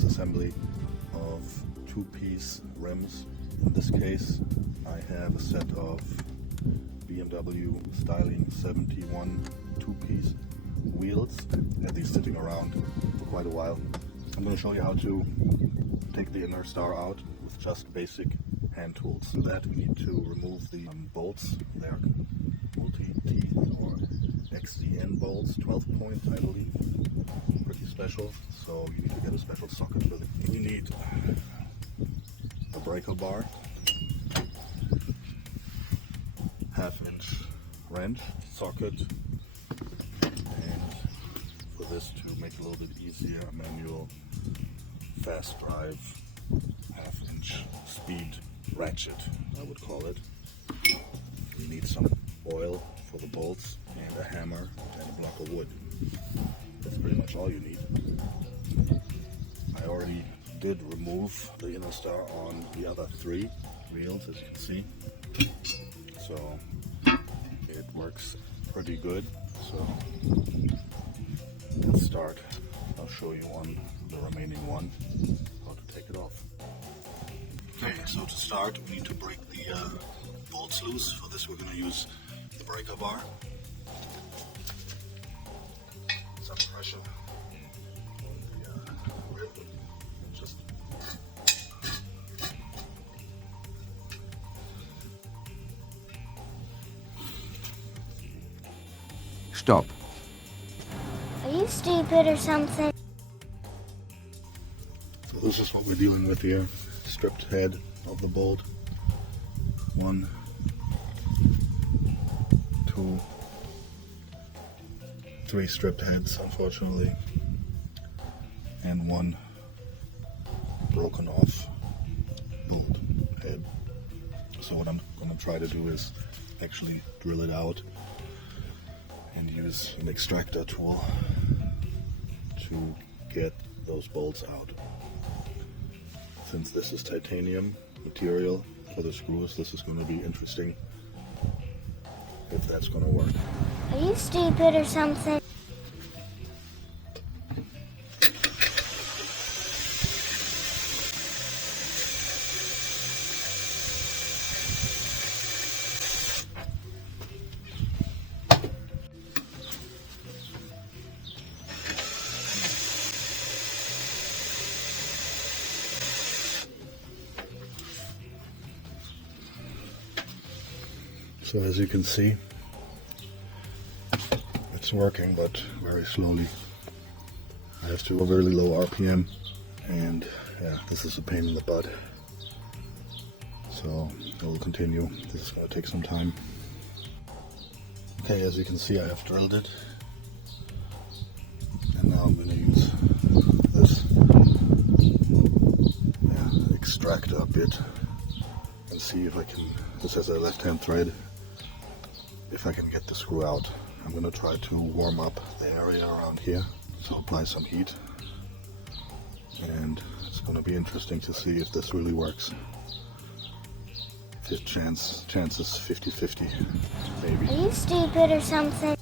disassembly of two-piece rims. In this case, I have a set of BMW styling 71 two-piece wheels. I had these sitting around for quite a while. I'm going to show you how to take the inner star out with just basic hand tools. For that we need to remove the bolts. They're multi-teeth or XDN bolts, 12 point I believe. Pretty special, so you need to get a special socket for it. We need a breaker bar, half-inch wrench, socket, and for this to make it a little bit easier, a manual fast drive half-inch speed ratchet, I would call it. We need some oil for the bolts and a hammer and a block of wood. That's pretty much all you need. I already did remove the inner star on the other three wheels, as you can see. So it works pretty good. So let's start. I'll show you on the remaining one how to take it off. Okay, so to start we need to break the bolts loose. For this we're going to use the breaker bar. Some pressure on the rib. Just Stop. Are you stupid or something? So this is what we're dealing with here. Stripped head of the bolt. 1, 2, 3 stripped heads, unfortunately, and 1 broken off bolt head. So what I'm going to try to do is actually drill it out and use an extractor tool to get those bolts out. Since this is titanium material for the screws, this is going to be interesting if that's going to work. Are you stupid or something? So as you can see, it's working, but very slowly. I have to go really low RPM, and yeah, this is a pain in the butt. So I will continue. This is going to take some time. Okay, as you can see, I have drilled it, and now I'm going to use this extractor bit and see if I can. This has a left-hand thread. If I can get the screw out. I'm going to try to warm up the area around here, so apply some heat, and it's going to be interesting to see if this really works. Chances 50-50 maybe. Are you stupid or something?